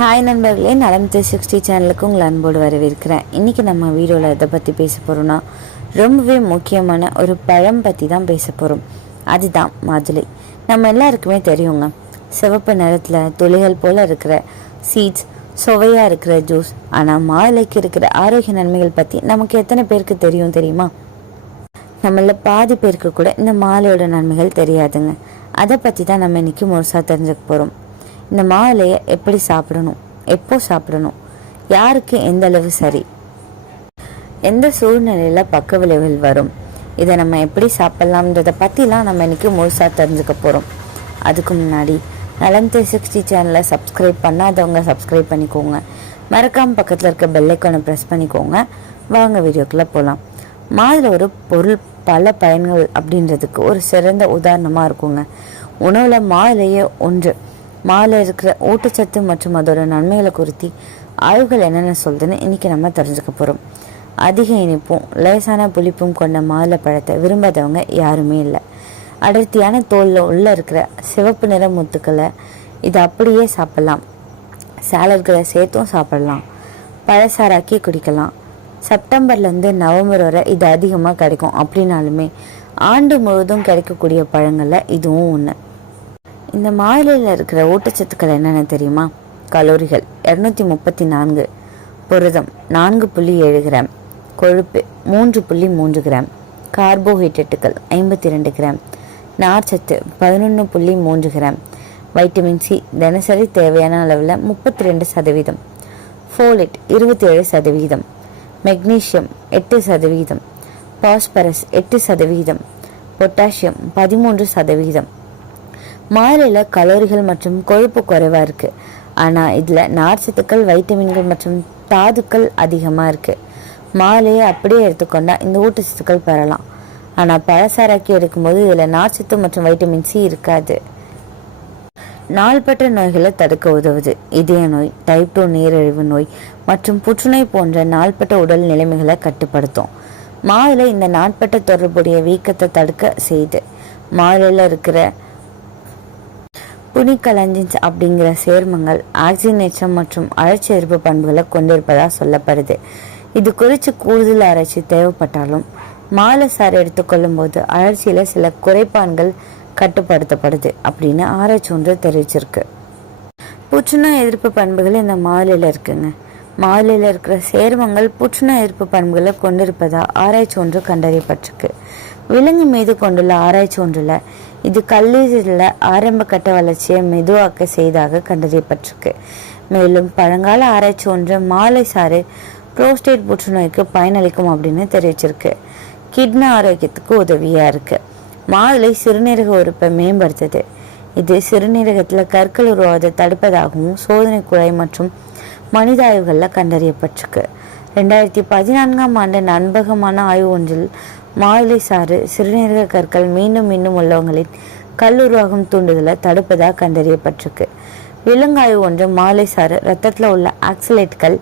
Hi நண்பர்களே, நலம் 360 சேனலுக்கு உங்களை அன்போடு வரவேற்கிறேன். இன்றைக்கி நம்ம வீடியோவில் எதை பற்றி பேச போகிறோன்னா, ரொம்பவே முக்கியமான ஒரு பழம் பற்றி தான் பேச போகிறோம். அதுதான் மாதுளை. நம்ம எல்லாருக்குமே தெரியுங்க, சிவப்பு நிறத்தில் துளிகள் போல் இருக்கிற சீட்ஸ், சுவையாக இருக்கிற ஜூஸ். ஆனால் மாதுளைக்கு இருக்கிற ஆரோக்கிய நன்மைகள் பற்றி நமக்கு எத்தனை பேருக்கு தெரியும் தெரியுமா? நம்மள பாதி பேருக்கு கூட இந்த மாதுளையோட நன்மைகள் தெரியாதுங்க. அதை பற்றி தான் நம்ம இன்றைக்கி முழுசாக தெரிஞ்சுக்க போகிறோம். இந்த மாதுளையை எப்படி சாப்பிடணும், எப்போ சாப்பிடணும், யாருக்கு எந்த அளவு சரி, எந்த சூழ்நிலையில் பக்க விளைவுகள் வரும், இதை நம்ம எப்படி சாப்பிட்லாம்ன்றதை பற்றிலாம் நம்ம இன்றைக்கி முழுசாக தெரிஞ்சுக்க போகிறோம். அதுக்கு முன்னாடி நலம் 360 சேனலை சப்ஸ்கிரைப் பண்ணாதவங்க சப்ஸ்கிரைப் பண்ணிக்கோங்க. மறக்காமல் பக்கத்தில் இருக்க பெல்லைக்கானை ப்ரெஸ் பண்ணிக்கோங்க. வாங்க வீடியோக்குள்ளே போகலாம். மாதுளை ஒரு பொருள் பல பயன்கள் அப்படின்றதுக்கு ஒரு சிறந்த உதாரணமாக இருக்குங்க. உணவில் மாதுளையே ஒன்று. மாதுளை இருக்கிற ஊட்டச்சத்து மற்றும் அதோட நன்மைகளை குறித்து ஆய்வுகள் என்னென்ன சொல்லுதுன்னு இன்றைக்கி நம்ம தெரிஞ்சுக்க போகிறோம். அதிக இனிப்பும் லேசான புளிப்பும் கொண்ட மாதுளை பழத்தை விரும்பாதவங்க யாருமே இல்லை. அடர்த்தியான தோலில் உள்ளே இருக்கிற சிவப்பு நிற முத்துக்களை இதை அப்படியே சாப்பிட்லாம். சாலட்களை சேர்த்தும் சாப்பிடலாம். பழசாராக்கி குடிக்கலாம். செப்டம்பர்லேருந்து நவம்பர் வரை இது அதிகமாக கிடைக்கும். அப்படின்னாலுமே ஆண்டு முழுவதும் கிடைக்கக்கூடிய பழங்களில் இதுவும் ஒன்று. இந்த மாதுளையில் இருக்கிற ஊட்டச்சத்துக்கள் என்னென்ன தெரியுமா? கலோரிகள் 234, புரதம் 4.7 கிராம், கொழுப்பு 3.3 கிராம், கார்போஹைட்ரேட்டுகள் 52 கிராம், நார்ச்சத்து 11.3 கிராம், வைட்டமின் சி தினசரி தேவையான அளவில் 32%, ஃபோலேட் 27%, மெக்னீசியம் 8%, பாஸ்பரஸ் 8%, பொட்டாசியம் 13%. மாதுளையில் கலோரிகள் மற்றும் கொழுப்பு குறைவாக இருக்குது. ஆனால் இதில் நார்ச்சத்துக்கள், வைட்டமின்கள் மற்றும் தாதுக்கள் அதிகமாக இருக்குது. மாதுளையை அப்படியே எடுத்துக்கொண்டால் இந்த ஊட்டச்சத்துக்கள் பெறலாம். ஆனால் பழசாராக்கி எடுக்கும்போது இதில் நார்ச்சத்து மற்றும் வைட்டமின் சி இருக்காது. நாள்பட்ட நோய்களை தடுக்க உதவுது. இதய நோய், டைப் 2 நீரிழிவு நோய் மற்றும் புற்றுநோய் போன்ற நாள்பட்ட உடல் நிலைமைகளை கட்டுப்படுத்தும். மாதுளை இந்த நாட்பட்ட தொடர்புடைய வீக்கத்தை தடுக்க செய்யுது. மாதுளையில் இருக்கிற புனிகலஞ்சின்ஸ் அப்படிங்கிற சேர்மங்கள் ஆக்சிஜனேற்றம் மற்றும் அழற்சி எதிர்ப்பு பண்புகளை கொண்டிருப்பதாக சொல்லப்படுது. இது குறித்து கூடுதல் ஆராய்ச்சி தேவைப்பட்டாலும் மாதுளை சாறு எடுத்துக்கொள்ளும் போது அழற்சியில் சில குறைபாடுகள் கட்டுப்படுத்தப்படுது அப்படின்னு ஆராய்ச்சி ஒன்று தெரிவிச்சிருக்கு. புற்றுநோய் எதிர்ப்பு பண்புகள் இந்த மாதுளையில் இருக்குங்க. மாதுளையில் இருக்கிற சேர்மங்கள் புற்றுநோய் எதிர்ப்பு பண்புகளை கொண்டிருப்பதா ஆராய்ச்சி ஒன்று கண்டறியப்பட்டிருக்கு. விலங்கு மீது கொண்டுள்ள ஆராய்ச்சி ஒன்றில் இது கல்லீரலில் ஆரம்ப கட்ட வளர்ச்சியை மெதுவாக்க செய்தாக கண்டறியப்பட்டிருக்கு. மேலும் பழங்கால ஆராய்ச்சி ஒன்று மாதுளை சாறு புரோஸ்டேட் புற்றுநோய்க்கு பயனளிக்கும் அப்படின்னு தெரிவிச்சிருக்கு. கிட்னி ஆரோக்கியத்துக்கு உதவியாக இருக்குது. மாதுளை சிறுநீரக உறுப்பை மேம்படுத்துது. இது சிறுநீரகத்தில் கற்கள் உருவாவதை தடுப்பதாகவும் சோதனை குழாய் மற்றும் மனித ஆய்வுகளில் கண்டறியப்பட்டிருக்கு. 2014ஆம் ஆண்டு நண்பகமான ஆய்வு ஒன்றில் மாதுளை சாறு சிறுநீரக கற்கள் மீண்டும் உள்ளவங்களின் கல் உருவாகும் தூண்டுதலை தடுப்பதாக கண்டறியப்பட்டிருக்கு. விலங்காய்வு ஒன்று மாதுளை சாறு இரத்தத்தில் உள்ள ஆக்சலேட்டுகள்,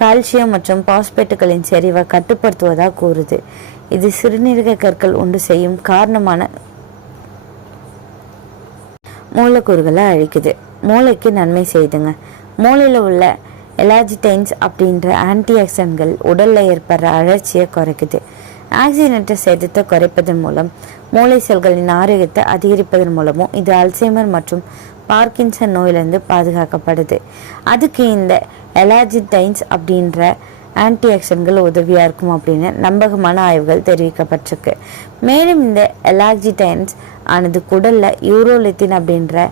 கால்சியம் மற்றும் பாஸ்பேட்டுகளின் செறிவை கட்டுப்படுத்துவதாக கூறுது. இது சிறுநீரக கற்கள் உண்டு செய்யும் காரணமான மூலக்கூறுகளை அழிக்குது. மூளைக்கு நன்மை செய்துங்க. மூளையில் உள்ள எலாஜிடைன்ஸ் அப்படின்ற ஆன்டி ஆக்சிடென்ட்கள் உடலில் ஏற்படுற அழற்சியை குறைக்குது. ஆக்சிஜனேற்ற சேதத்தை குறைப்பதன் மூலம் மூளை செல்களின் ஆரோக்கியத்தை அதிகரிப்பதன் மூலமும் இது அல்சைமர் மற்றும் பார்க்கின்சன் நோயிலிருந்து பாதுகாக்கப்படுது. அதுக்கு இந்த எலாஜிடைன்ஸ் அப்படின்ற ஆன்டி ஆக்சிடென்ட்கள் உதவியாக இருக்கும் அப்படின்னு நம்பகமான ஆய்வுகள் தெரிவிக்கப்பட்டிருக்கு. மேலும் இந்த எலாஜிடைன்ஸ் ஆனது குடலில் யூரோலித்தின் அப்படின்ற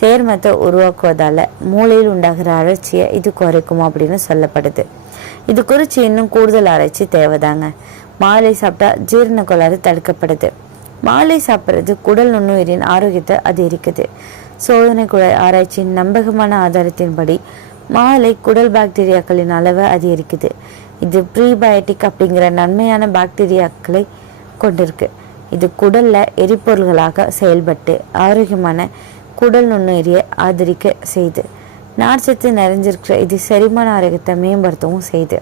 சேர்மத்தை உருவாக்குவதால் மூளையில் உண்டாகிற அழற்சியை இது குறைக்கும் அப்படின்னு சொல்லப்படுது. இது குறித்து இன்னும் கூடுதல் ஆராய்ச்சி தேவைதாங்க. மாதுளை சாப்பிட்டா ஜீரண கோளாறு தடுக்கப்படுது. மாதுளை சாப்பிட்றது குடல் நுண்ணுயிரின் ஆரோக்கியத்தை அதிகரிக்குது. சோதனை குழாய் ஆராய்ச்சியின் நம்பகமான ஆதாரத்தின்படி மாதுளை குடல் பாக்டீரியாக்களின் அளவை அதிகரிக்குது. இது ப்ரீபயோட்டிக் அப்படிங்கிற நன்மையான பாக்டீரியாக்களை கொண்டிருக்கு. இது குடலில் எரிபொருள்களாக செயல்பட்டு ஆரோக்கியமான குடல் நுண்ணுயிரியை ஆதரிக்க செய்து. நார்ச்சத்து நிறைஞ்சிருக்கிற இது செரிமான ஆரோக்கியத்தை மேம்படுத்தவும் செய்து.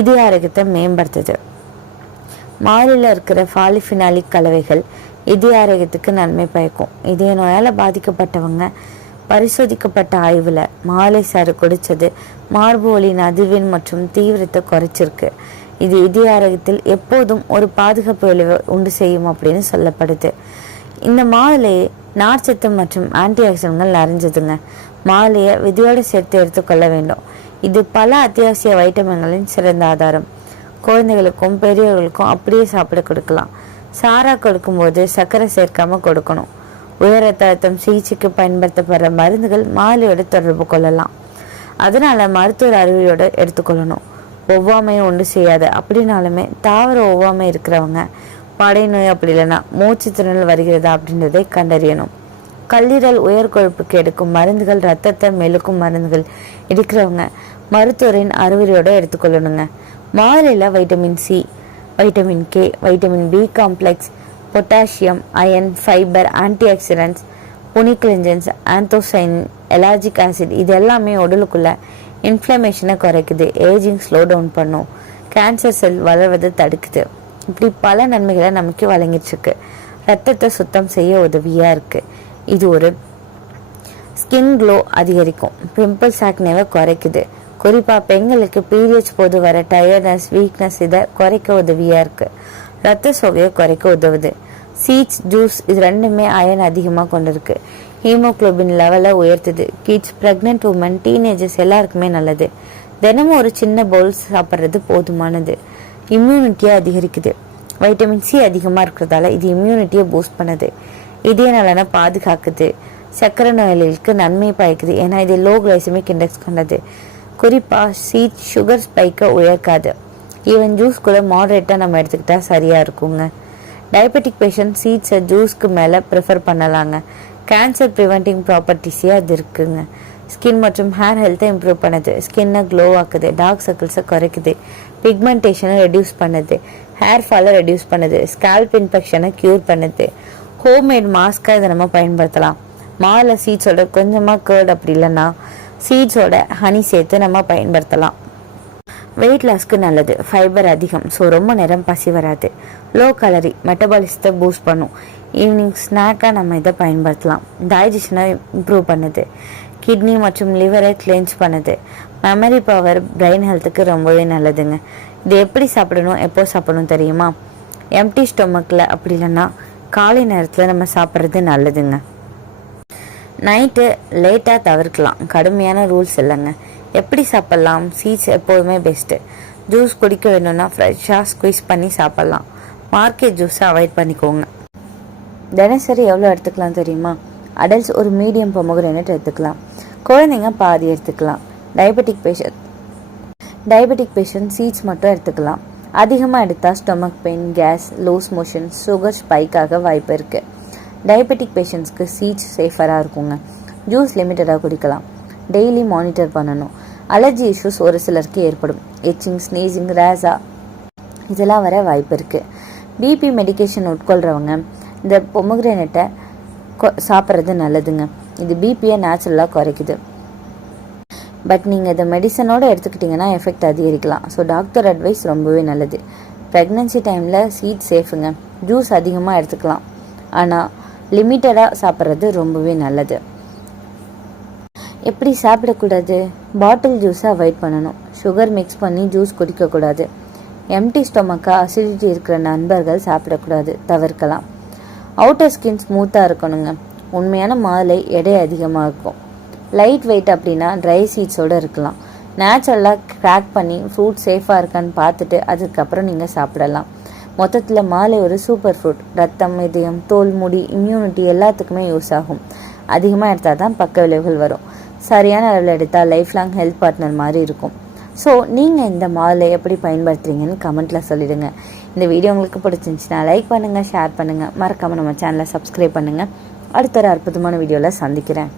இதய ஆரோக்கியத்தை மேம்படுத்துது. மாதுளையில் இருக்கிற பாலிஃபினாலிக் கலவைகள் இதய ஆரோக்கியத்துக்கு நன்மை பயக்கும். இதய நோயால் பாதிக்கப்பட்டவங்க பரிசோதிக்கப்பட்ட ஆய்வில் மாலை சாறு குடித்தது மார்பு வலியின் அதிர்வெண் மற்றும் தீவிரத்தை குறைச்சிருக்கு. இது இதய ஆரோக்கியத்தில் எப்போதும் ஒரு பாதுகாப்பு விளைவை உண்டு செய்யும் அப்படின்னு சொல்லப்படுது. இந்த மாதுளையை நார்ச்சத்து மற்றும் ஆன்டி ஆக்சிடென்ட்கள் நிறைஞ்சதுங்க. மாதுளையை விதியோடு சேர்த்து எடுத்துக்கொள்ள வேண்டும். இது பல அத்தியாவசிய வைட்டமின்களின் சிறந்த ஆதாரம். குழந்தைகளுக்கும் பெரியவர்களுக்கும் அப்படியே சாப்பிட கொடுக்கலாம். சாரா கொடுக்கும்போது சர்க்கரை சேர்க்காம கொடுக்கணும். உயர் ரத்த அழுத்தம் சிகிச்சைக்கு பயன்படுத்தப்படுற மருந்துகள் மாதுளையோடு தொடர்பு கொள்ளலாம். அதனால மருத்துவர் அறிவுரையோடு எடுத்துக்கொள்ளணும். ஒவ்வாமையை ஒன்று செய்யாத அப்படின்னாலுமே தாவர ஒவ்வாமை இருக்கிறவங்க படை நோய் அப்படி இல்லைன்னா மூச்சு திணறல் வருகிறதா அப்படின்றதை கண்டறியணும். கல்லீரல் உயர் கொழுப்புக்கு எடுக்கும் மருந்துகள், ரத்தத்தை மெழுக்கும் மருந்துகள் எடுக்கிறவங்க மருத்துவரின் அறிவுரையோடு எடுத்துக்கொள்ளணுங்க. மாதுளையில் vitamin C, vitamin K, vitamin B complex, potassium, iron, fibre, antioxidants, punicalagins, anthocyanin, ellagic acid இது எல்லாமே உடலுக்குள்ள இன்ஃப்ளமேஷனை குறைக்குது. ஏஜிங் ஸ்லோ டவுன் பண்ணும். கேன்சர் செல் வளர்வதை தடுக்குது. இப்படி பல நன்மைகளை நமக்கு வழங்கிட்டுருக்கு. ரத்தத்தை சுத்தம் செய்ய உதவியாக இருக்குது. இது ஒரு ஸ்கின் க்ளோ அதிகரிக்கும். பிம்பிள்ஸ் ஆக்னேவை குறைக்குது. குறிப்பாக பெண்களுக்கு பீரியட்ஸ் போது வர டயர்ட்னஸ், வீக்னஸ் இதை குறைக்க உதவியாக இருக்குது. ரத்த சோகையை குறைக்க உதவுது. சீட்ஸ், ஜூஸ் இது ரெண்டுமே அயன் அதிகமாக கொண்டிருக்கு. ஹீமோக்ளோபின் லெவலை உயர்த்துது. கிட்ஸ், ப்ரெக்னென்ட் உமன், டீனேஜர்ஸ் எல்லாருக்குமே நல்லது. தினமும் ஒரு சின்ன பவுல் சாப்பிட்றது போதுமானது. இம்யூனிட்டியை அதிகரிக்குது. வைட்டமின் சி அதிகமாக இருக்கிறதால இது இம்யூனிட்டியை பூஸ்ட் பண்ணுது. இதய நலனை பாதுகாக்குது. சர்க்கரை நோயாளிகளுக்கு நன்மை பயக்குது. ஏன்னா இது லோ கிளைசமிக் இண்டெக்ஸ் கொண்டது. குறிப்பாக சீட் சுகர் ஸ்பைக்கை உயர்க்காது. ஈவன் ஜூஸ் கூட மாடரேட்டாக நம்ம எடுத்துக்கிட்டா சரியாக இருக்குங்க. டயபெட்டிக் பேஷண்ட் சீட்ஸை ஜூஸ்க்கு மேலே ப்ரிஃபர் பண்ணலாங்க. கேன்சர் ப்ரிவென்டிங் ப்ராப்பர்ட்டிஸே அது இருக்குங்க. ஸ்கின் மற்றும் ஹேர் ஹெல்த்தை இம்ப்ரூவ் பண்ணுது. ஸ்கின்னை க்ளோ ஆக்குது. டார்க் சர்க்கிள்ஸை குறைக்குது. பிக்மெண்டேஷனை ரெடியூஸ் பண்ணுது. ஹேர் ஃபாலை ரெடியூஸ் பண்ணுது. ஸ்கேல்ப் இன்ஃபெக்ஷனை க்யூர் பண்ணுது. ஹோம்மேட் மாஸ்க்காக இதை நம்ம பயன்படுத்தலாம். மாதுளை சீட்ஸோட கொஞ்சமாக கேர்ட் அப்படி இல்லைன்னா சீட்ஸோட ஹனி சேர்த்து நம்ம பயன்படுத்தலாம். வெயிட் லாஸ்க்கு நல்லது. ஃபைபர் அதிகம், ஸோ ரொம்ப நேரம் பசி வராது. லோ கலரி, மெட்டபாலிசத்தை பூஸ்ட் பண்ணும். ஈவினிங் ஸ்நாக்காக நம்ம இதை பயன்படுத்தலாம். டைஜஷனை இம்ப்ரூவ் பண்ணுது. கிட்னி மற்றும் லிவரை கிளென்ஸ் பண்ணுது. மெமரி பவர், பிரெயின் ஹெல்த்துக்கு ரொம்பவே நல்லதுங்க. இது எப்படி சாப்பிடணும், எப்போ சாப்பிடணும் தெரியுமா? எம்டி ஸ்டொமக்கில் அப்படி இல்லைன்னா காலை நேரத்தில் நம்ம சாப்பிட்றது நல்லதுங்க. நைட்டு லேட்டாக தவிர்க்கலாம். கடுமையான ரூல்ஸ் இல்லைங்க. எப்படி சாப்பிட்லாம்? சீட்ஸ் எப்போதுமே பெஸ்ட்டு. ஜூஸ் குடிக்க வேணும்னா ஃப்ரெஷ்ஷாக ஸ்குவீஸ் பண்ணி சாப்பிட்லாம். மார்க்கெட் ஜூஸை அவாய்ட் பண்ணிக்கோங்க. தினசரி எவ்வளோ எடுத்துக்கலாம் தெரியுமா? அடல்ட்ஸ் ஒரு மீடியம் பொமோகிரானேட் எடுத்துக்கலாம். குழந்தைங்க பாதி எடுத்துக்கலாம். டயபெட்டிக் பேஷண்ட் சீட்ஸ் மட்டும் எடுத்துக்கலாம். அதிகமாக எடுத்தால் stomach pain, gas, loose motion, sugar ஸ்பைக்காக வாய்ப்பு இருக்குது. டயபெட்டிக் பேஷண்ட்ஸ்க்கு சீட்ஸ் சேஃபராக இருக்குங்க. ஜூஸ் லிமிட்டடாக குடிக்கலாம். டெய்லி மானிட்டர் பண்ணணும். அலர்ஜி இஷ்யூஸ் ஒரு சிலருக்கு ஏற்படும். எச்சிங், ஸ்னீசிங், ரேஸா இதெல்லாம் வர வாய்ப்பு இருக்குது. பிபி மெடிக்கேஷன் உட்கொள்கிறவங்க இந்த பொமோகிரானேட்டை சாப்பிட்றது நல்லதுங்க. இது பிபியை நேச்சுரலாக குறைக்குது. பட் நீங்கள் இதை மெடிசனோடு எடுத்துக்கிட்டிங்கன்னா எஃபெக்ட் அதிகரிக்கலாம். ஸோ டாக்டர் அட்வைஸ் ரொம்பவே நல்லது. ப்ரெக்னன்சி டைமில் சீட் சேஃபுங்க. ஜூஸ் அதிகமாக எடுத்துக்கலாம், ஆனால் லிமிட்டடாக சாப்பிட்றது ரொம்பவே நல்லது. எப்படி சாப்பிடக்கூடாது? பாட்டில் ஜூஸை அவாய்ட் பண்ணணும். சுகர் மிக்ஸ் பண்ணி ஜூஸ் குடிக்கக்கூடாது. எம்டி ஸ்டொமக்காக அசிடிட்டி இருக்கிற நண்பர்கள் சாப்பிடக்கூடாது, தவிர்க்கலாம். அவுட்டர் ஸ்கின் ஸ்மூத்தாக இருக்கணுங்க. உண்மையான மாதுளை எடை அதிகமாக இருக்கும். லைட் வெயிட் அப்படின்னா ட்ரை சீட்ஸோடு இருக்கலாம். நேச்சுரலாக கிராக் பண்ணி ஃப்ரூட் சேஃபாக இருக்கான்னு பார்த்துட்டு அதுக்கப்புறம் நீங்கள் சாப்பிடலாம். மொத்தத்தில் மாதுளை ஒரு சூப்பர் ஃப்ரூட். ரத்தம், இதயம், தோல், முடி, இம்யூனிட்டி எல்லாத்துக்குமே யூஸ் ஆகும். அதிகமாக எடுத்தால் தான் பக்க விளைவுகள் வரும். சரியான அளவில் எடுத்தால் லைஃப் லாங் ஹெல்த் பார்ட்னர் மாதிரி இருக்கும். ஸோ நீங்கள் இந்த மாதுளை எப்படி பயன்படுத்துறீங்கன்னு கமெண்ட்டில் சொல்லிடுங்க. இந்த வீடியோ உங்களுக்கு பிடிச்சிருந்துச்சுன்னா லைக் பண்ணுங்கள், ஷேர் பண்ணுங்கள், மறக்காமல் நம்ம சேனலை சப்ஸ்கிரைப் பண்ணுங்கள். அடுத்த ஒரு அற்புதமான வீடியோவில் சந்திக்கிறேன்.